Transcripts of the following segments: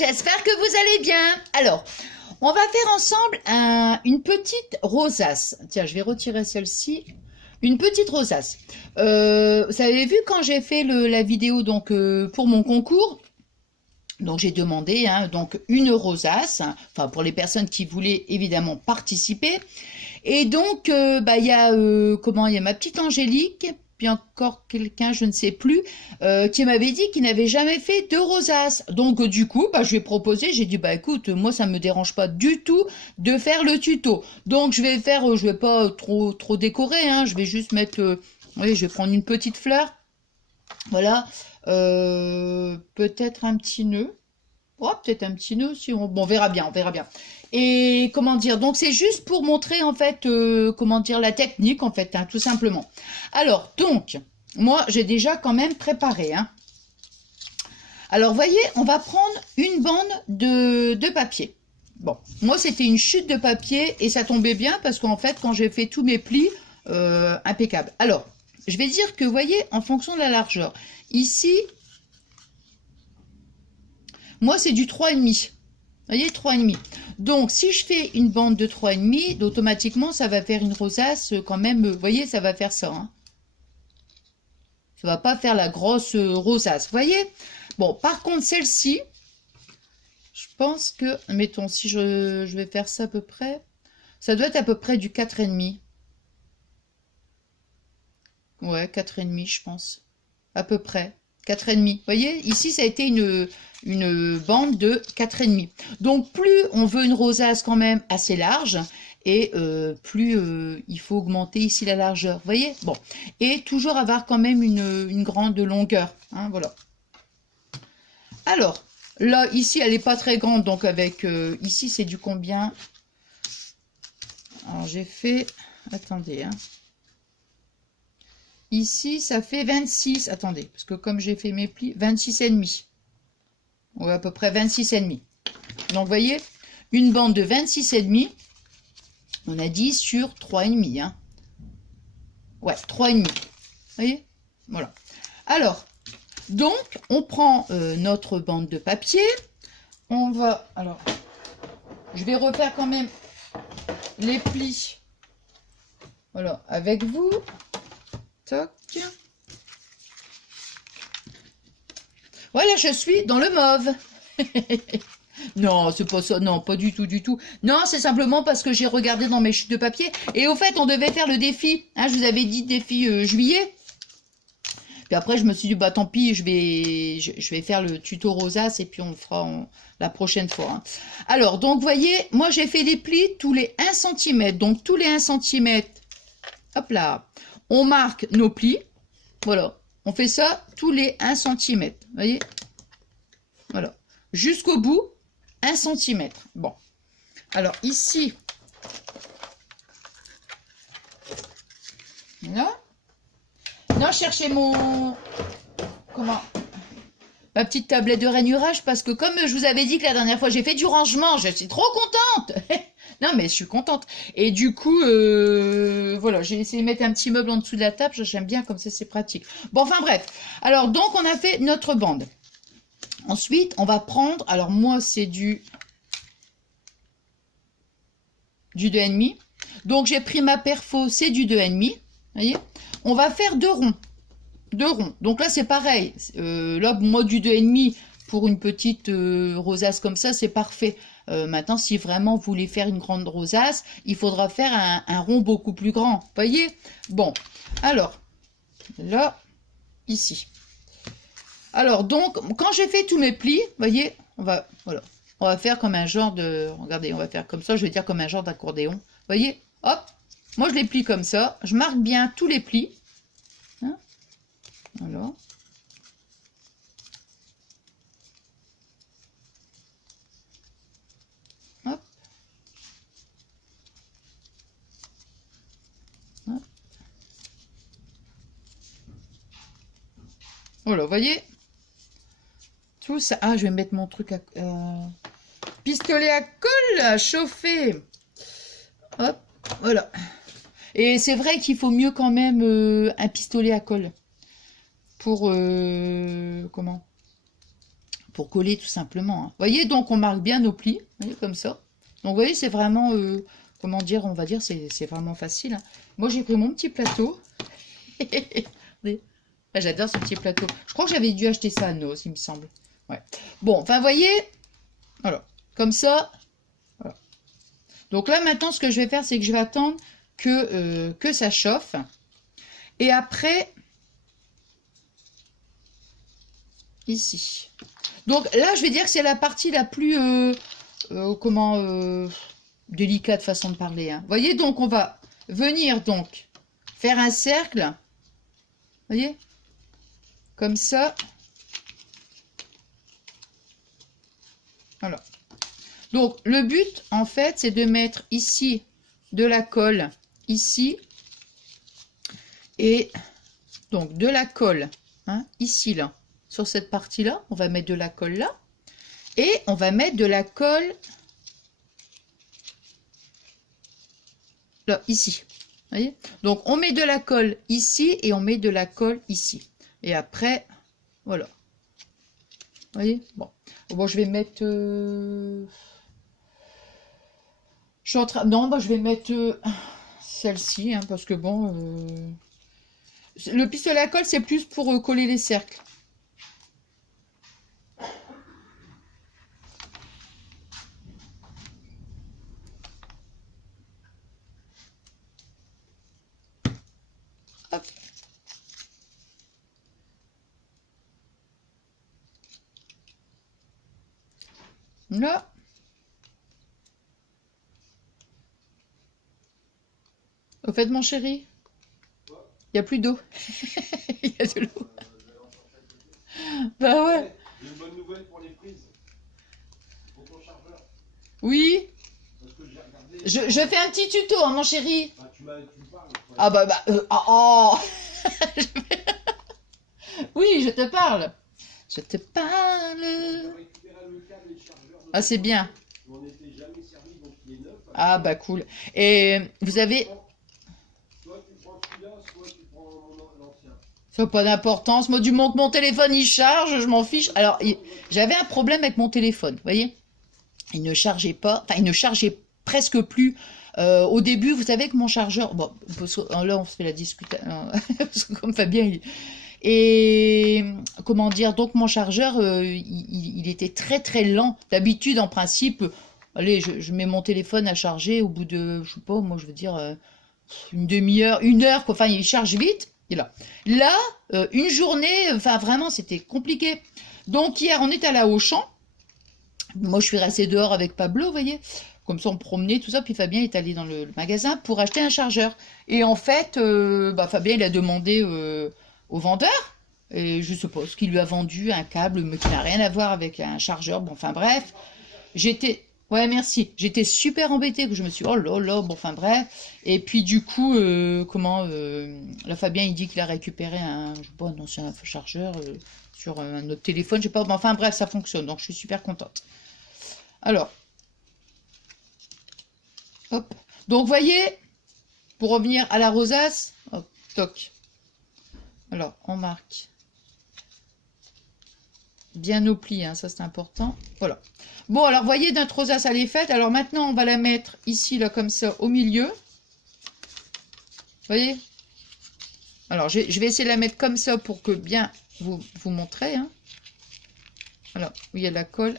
j'espère que vous allez bien. Alors, on va faire ensemble une petite rosace. Tiens, je vais retirer celle-ci. Une petite rosace. Vous avez vu quand j'ai fait la vidéo donc pour mon concours, donc j'ai demandé donc une rosace, enfin pour les personnes qui voulaient évidemment participer. Et donc il y a il y a ma petite Angélique, puis encore quelqu'un, je ne sais plus, qui m'avait dit qu'il n'avait jamais fait de rosace. Donc du coup, je lui ai proposé, j'ai dit écoute, moi ça me dérange pas du tout de faire le tuto. Donc je vais faire, je vais pas trop décorer, je vais juste mettre, oui, je vais prendre une petite fleur, voilà, peut-être un petit nœud. Oh, peut-être un petit nœud, si on verra bien, on verra bien. Et comment dire, donc c'est juste pour montrer en fait, la technique en fait, tout simplement. Alors, donc, moi j'ai déjà quand même préparé. Alors, voyez, on va prendre une bande de papier. Bon, moi c'était une chute de papier et ça tombait bien parce qu'en fait, quand j'ai fait tous mes plis, impeccable. Alors, je vais dire que, vous voyez, en fonction de la largeur, ici, moi, c'est du 3,5. Vous voyez, 3,5. Donc, si je fais une bande de 3,5, automatiquement, ça va faire une rosace quand même. Vous voyez, ça va faire ça. Ça va pas faire la grosse rosace. Vous voyez? Bon, par contre, celle-ci, je pense que, mettons, si je vais faire ça à peu près, ça doit être à peu près du 4,5. Ouais, 4,5, je pense. À peu près. 4,5. Vous voyez, ici, ça a été une bande de 4,5. Donc, plus on veut une rosace quand même assez large, et plus il faut augmenter ici la largeur. Vous voyez? Bon. Et toujours avoir quand même une grande longueur. Voilà. Alors, là, ici, elle n'est pas très grande. Donc, avec... ici, c'est du combien? Alors, j'ai fait... Attendez, Ici, ça fait 26. Attendez, parce que comme j'ai fait mes plis, 26,5. Ouais, à peu près 26,5. Donc, vous voyez, une bande de 26,5, on a dit sur 3,5. Ouais, 3,5. Vous voyez? Voilà. Alors, donc, on prend notre bande de papier. On va... Alors, je vais refaire quand même les plis. Voilà, avec vous. Toc. Voilà, je suis dans le mauve. Non, c'est pas ça. Non, pas du tout, du tout. Non, c'est simplement parce que j'ai regardé dans mes chutes de papier. Et au fait, on devait faire le défi. Je vous avais dit défi juillet. Puis après, je me suis dit, tant pis, je vais faire le tuto rosace et puis on le fera la prochaine fois. Alors, donc, vous voyez, moi, j'ai fait des plis tous les 1 cm. Donc, tous les 1 cm, hop là, on marque nos plis. Voilà. On fait ça tous les 1 cm. Vous voyez? Voilà. Jusqu'au bout, 1 cm. Bon. Alors, ici, là. Non, cherchez ma petite tablette de rainurage, parce que comme je vous avais dit que la dernière fois j'ai fait du rangement, je suis trop contente. Non, mais je suis contente. Et du coup, voilà, j'ai essayé de mettre un petit meuble en dessous de la table. J'aime bien, comme ça, c'est pratique. Bon, enfin bref. Alors, donc, on a fait notre bande. Ensuite, on va prendre... Alors, moi, c'est du 2,5. Donc, j'ai pris ma perfo, c'est du 2,5. Vous voyez? On va faire 2 ronds. 2 ronds. Donc là, c'est pareil. Là, moi, du 2,5 pour une petite rosace comme ça, c'est parfait. Maintenant, si vraiment vous voulez faire une grande rosace, il faudra faire un rond beaucoup plus grand. Vous voyez? Bon, alors, là, ici. Alors, donc, quand j'ai fait tous mes plis, vous voyez, voilà, on va faire comme un genre de... Regardez, on va faire comme ça, je vais dire comme un genre d'accordéon. Vous voyez? Hop, moi, je les plie comme ça. Je marque bien tous les plis. Voilà. Hop. Hop. Voilà, vous voyez? Tout ça. Ah, je vais mettre mon truc à... pistolet à colle à chauffer. Hop, voilà. Et c'est vrai qu'il faut mieux quand même pour pour coller tout simplement. Hein. Vous voyez, donc on marque bien nos plis, vous voyez, comme ça. Donc vous voyez, c'est vraiment, comment dire, on va dire, c'est vraiment facile. Hein. Moi, j'ai pris mon petit plateau. J'adore ce petit plateau. Je crois que j'avais dû acheter ça à Noz, il me semble. Ouais. Bon, enfin, vous voyez, voilà, comme ça. Voilà. Donc là, maintenant, ce que je vais faire, c'est que je vais attendre que ça chauffe. Et après, ici. Donc là, je vais dire que c'est la partie la plus, délicate façon de parler. Hein. Vous voyez, donc on va venir donc faire un cercle. Vous voyez, comme ça. Voilà. Donc le but, en fait, c'est de mettre ici de la colle, ici, et donc de la colle, hein, ici, là. Sur cette partie-là, on va mettre de la colle là. Et on va mettre de la colle là, ici. Vous voyez? Donc, on met de la colle ici et on met de la colle ici. Et après, voilà. Vous voyez? Bon. Bon, je vais mettre... Je suis en train... Non, bah, je vais mettre celle-ci, hein, parce que bon... Le pistolet à colle, c'est plus pour coller les cercles. Hop. Là. Au fait, mon chéri, il n'y a plus d'eau. Il y a de l'eau. Bah ouais. J'ai une bonne nouvelle pour les prises. Pour ton chargeur. Oui. Parce que j'ai regardé. Je fais un petit tuto, hein, mon chéri. Ah, tu parles. Toi. Ah bah, oh. Oui, je te parle. Je te parle. Ah, c'est bien. On n'était jamais servi, donc il est neuf. Ah bah cool. Et vous avez... Soit tu prends celui-là, soit tu prends l'ancien. Ça n'a pas d'importance. Moi, du moment que mon téléphone il charge, je m'en fiche. Alors, j'avais un problème avec mon téléphone, vous voyez. Il ne chargeait pas, enfin, il ne chargeait presque plus. Au début, vous savez que mon chargeur... Bon, là, on se fait la discussion. Comme Fabien, et comment dire, donc mon chargeur, il était très très lent. D'habitude, en principe, allez, je mets mon téléphone à charger au bout de, je sais pas, moi je veux dire, une demi-heure, une heure, quoi. Enfin, il charge vite. Et là, une journée, enfin vraiment, c'était compliqué. Donc hier, on est allé à Auchan. Moi, je suis restée dehors avec Pablo, vous voyez. Comme ça, on promenait, tout ça. Puis Fabien est allé dans le magasin pour acheter un chargeur. Et en fait, Fabien, il a demandé au vendeur. Et je sais pas ce qu'il lui a vendu, un câble, mais qui n'a rien à voir avec un chargeur. Bon, enfin bref. J'étais... Ouais, merci. J'étais super embêtée, que je me suis dit, oh là là, bon, enfin bref. Et puis du coup, là, Fabien, il dit qu'il a récupéré un ancien chargeur sur un autre téléphone, je sais pas, bon, enfin bref, ça fonctionne, donc je suis super contente. Alors, hop. Donc, vous voyez, pour revenir à la rosace, hop, toc. Alors, on marque bien nos plis, hein, ça c'est important. Voilà. Bon, alors, vous voyez, notre rosace, elle est faite. Alors, maintenant, on va la mettre ici, là, comme ça, au milieu. Vous voyez? Alors, je vais essayer de la mettre comme ça pour que bien vous montrer. Hein. Alors, où il y a de la colle,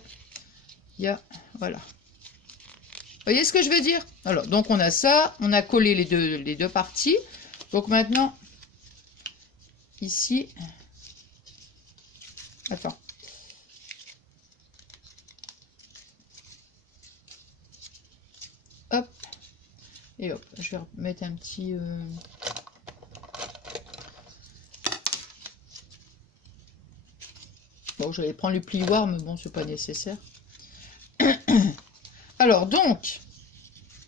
il y a... Voilà. Vous voyez ce que je veux dire? Alors, donc, on a ça. On a collé les deux parties. Donc, maintenant, ici... Attends. Hop. Et hop. Je vais mettre un petit... Bon, j'allais prendre le plioir, mais bon, c'est pas nécessaire. Alors, donc,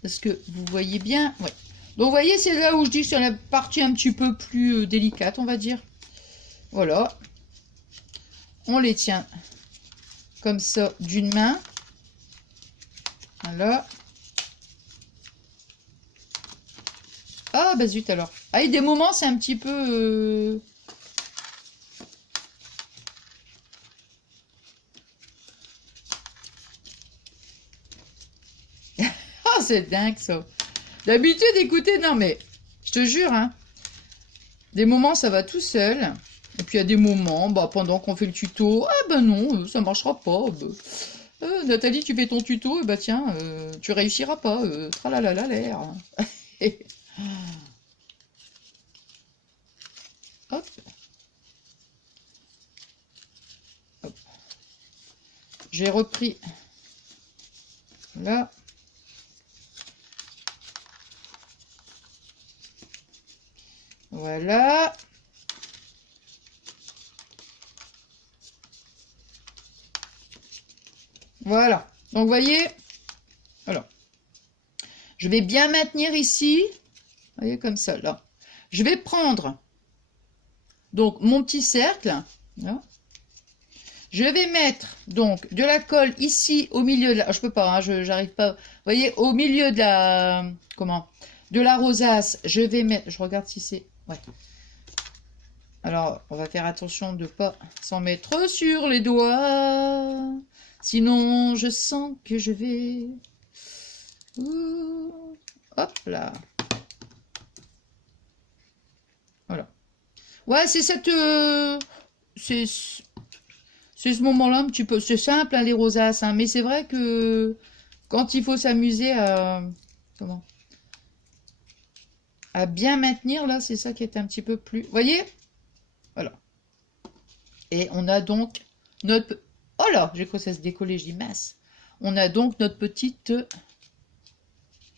est-ce que vous voyez bien? Ouais. Donc, vous voyez, c'est là où je dis que c'est la partie un petit peu plus délicate, on va dire. Voilà. On les tient comme ça d'une main. Voilà. Ah, bah zut alors. Ah, et des moments, c'est un petit peu... c'est dingue ça. D'habitude, écoutez, non mais, je te jure, hein, des moments ça va tout seul. Et puis il y a des moments, bah, pendant qu'on fait le tuto, ah ben non, ça marchera pas. Bah, Nathalie, tu fais ton tuto, et bah tiens, tu réussiras pas. Tralalala l'air. Hop. Hop. J'ai repris là. Voilà. Voilà. Donc, vous voyez, voilà. Je vais bien maintenir ici. Vous voyez, comme ça, là. Je vais prendre, donc, mon petit cercle. Là. Je vais mettre, donc, de la colle ici, au milieu de la... Je peux pas, hein, j'arrive pas. Vous voyez, au milieu de la... Comment? De la rosace, je vais mettre... Je regarde si c'est... Ouais. Alors, on va faire attention de ne pas s'en mettre sur les doigts. Sinon, je sens que je vais... Ouh. Hop là. Voilà. Ouais, c'est cette... c'est ce moment-là un petit peu... C'est simple, hein, les rosaces. Hein, mais c'est vrai que quand il faut s'amuser à... Comment? À bien maintenir, là, c'est ça qui est un petit peu plus... Vous voyez? Voilà. Et on a donc notre... Oh là, j'ai cru que ça se décollait, je dis mince. On a donc notre petite...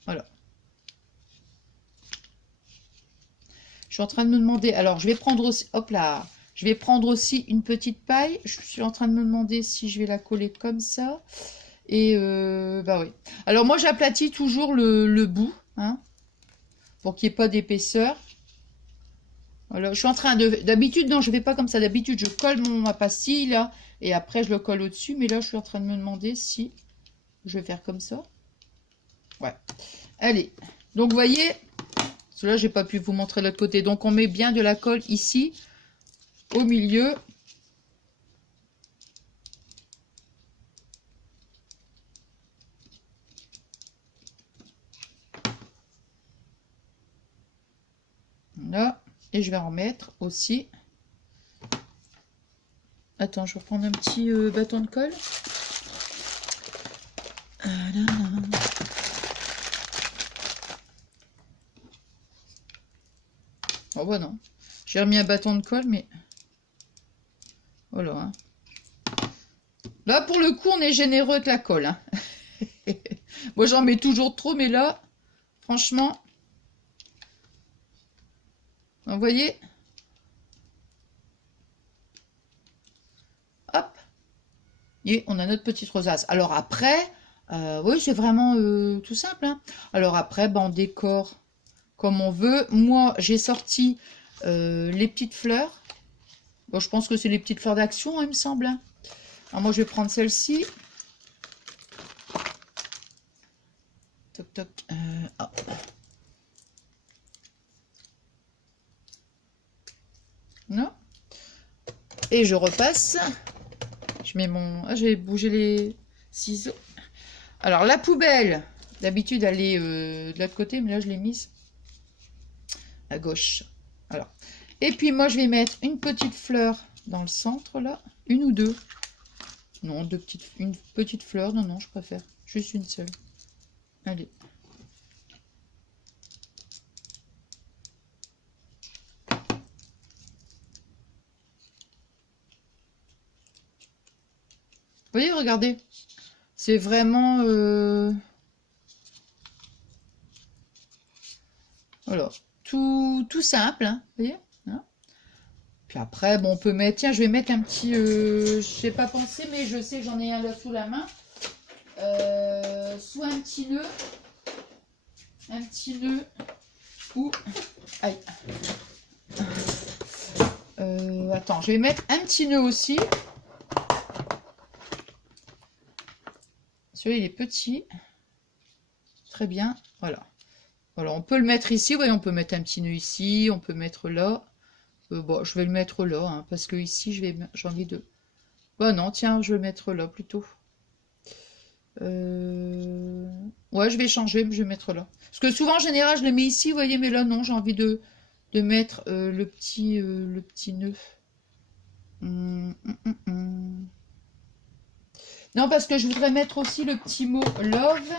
Voilà. Je suis en train de me demander... Alors, je vais prendre aussi... Hop là. Je vais prendre aussi une petite paille. Je suis en train de me demander si je vais la coller comme ça. Et, bah oui. Alors, moi, j'aplatis toujours le bout, hein, pour qu'il n'y ait pas d'épaisseur. Voilà, je suis en train de... D'habitude, non, je ne fais pas comme ça. D'habitude, je colle ma pastille, là, et après, je le colle au-dessus. Mais là, je suis en train de me demander si je vais faire comme ça. Ouais. Allez. Donc, vous voyez, là, j'ai pas pu vous montrer l'autre côté. Donc, on met bien de la colle ici, au milieu. Là. Et je vais en mettre aussi. Attends, je vais reprendre un petit bâton de colle. Oh bah non. J'ai remis un bâton de colle, mais... Voilà. Hein. Là, pour le coup, on est généreux avec la colle. Hein. Moi, j'en mets toujours trop, mais là, franchement... Vous voyez? Hop. Et on a notre petite rosace. Alors après, oui, c'est vraiment tout simple. Hein. Alors après, ben, on décore comme on veut. Moi, j'ai sorti les petites fleurs. Bon, je pense que c'est les petites fleurs d'action, hein, il me semble. Hein. Alors moi, je vais prendre celle-ci. Toc, toc. Hop. Non. Et je repasse. Je mets mon... Ah, j'ai bougé les ciseaux. Alors, la poubelle, d'habitude, elle est de l'autre côté, mais là, je l'ai mise à gauche. Alors. Et puis, moi, je vais mettre une petite fleur dans le centre, là. Une ou deux. Non, une petite fleur. Non, non, je préfère. Juste une seule. Allez. Vous voyez, regardez. C'est vraiment... Voilà. Tout simple, hein, vous voyez, hein. Puis après, bon, on peut mettre... Tiens, je vais mettre un petit... je n'ai pas pensé, mais je sais que j'en ai un là sous la main. Soit un petit nœud. Un petit nœud. Ou... Aïe. Attends, je vais mettre un petit nœud aussi. Celui-là, il est petit. Très bien. Voilà. Voilà, on peut le mettre ici. Vous voyez, on peut mettre un petit nœud ici. On peut mettre là. Bon, je vais le mettre là. Hein, parce que ici, j'ai envie de... Bon, non, tiens, je vais le mettre là plutôt. Ouais, je vais changer, je vais mettre là. Parce que souvent, en général, je le mets ici, vous voyez, mais là, non, j'ai envie de mettre le petit nœud. Non, parce que je voudrais mettre aussi le petit mot love.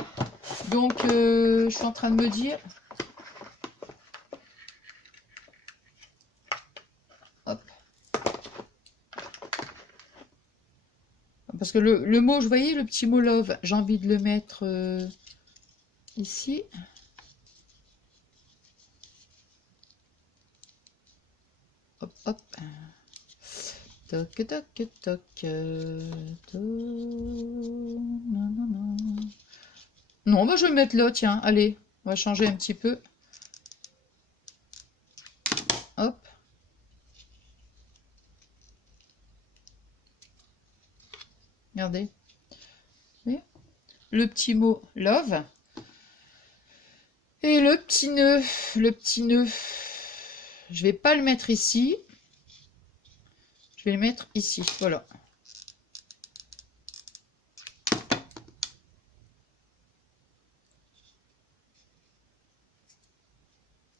Donc, je suis en train de me dire... Hop. Parce que le mot, je voyais le petit mot love, j'ai envie de le mettre ici. Hop, hop. Toc, toc, toc. Non, bah, je vais le mettre là, tiens. Allez, on va changer un petit peu. Hop. Regardez. Oui. Le petit mot love. Et le petit nœud. Le petit nœud. Je vais pas le mettre ici. Je vais le mettre ici. Voilà.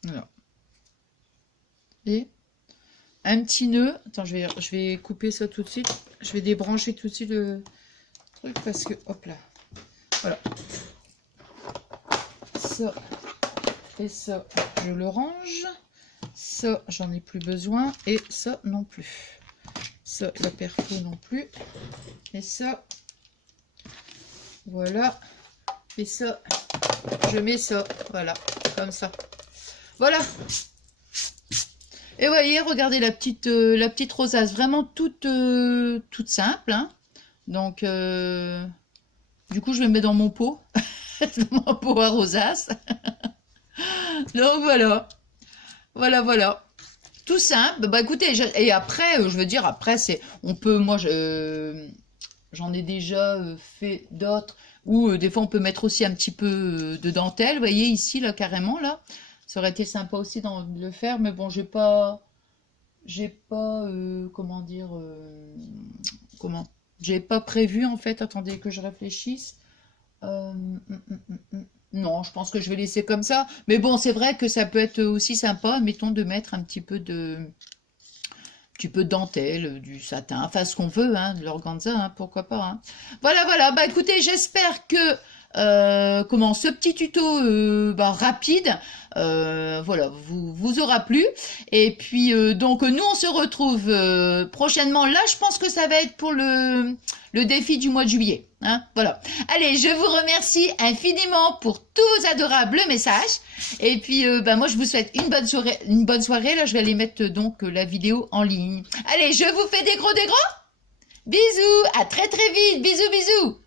Voilà. Et un petit nœud. Attends, je vais couper ça tout de suite. Je vais débrancher tout de suite le truc parce que, hop là. Voilà. Ça et ça, je le range. Ça, j'en ai plus besoin. Et ça non plus. Ça, la perfo non plus. Et ça, voilà. Et ça, je mets ça. Voilà, comme ça. Voilà. Et voyez, regardez la petite rosace, vraiment toute simple. Hein. Donc, du coup, je vais me mettre dans mon pot, dans mon pot à rosace. Donc voilà, voilà. Tout simple. Bah écoutez, et après, je veux dire, après, on peut, moi, j'en ai déjà fait d'autres, où des fois, on peut mettre aussi un petit peu de dentelle. Vous voyez, ici, là, carrément, là. Ça aurait été sympa aussi de le faire, mais bon, j'ai pas, comment dire, j'ai pas prévu en fait. Attendez que je réfléchisse. Non, je pense que je vais laisser comme ça. Mais bon, c'est vrai que ça peut être aussi sympa, mettons, de mettre un petit peu de dentelle, du satin, enfin ce qu'on veut, hein, de l'organza, hein, pourquoi pas. Hein. Voilà. Bah écoutez, j'espère que ce petit tuto rapide, voilà, vous aura plu. Et puis donc nous on se retrouve prochainement. Là, je pense que ça va être pour le défi du mois de juillet. Hein, voilà. Allez, je vous remercie infiniment pour tous vos adorables messages. Et puis moi je vous souhaite une bonne soirée. Là, je vais aller mettre donc la vidéo en ligne. Allez, je vous fais des gros bisous. À très vite. Bisous.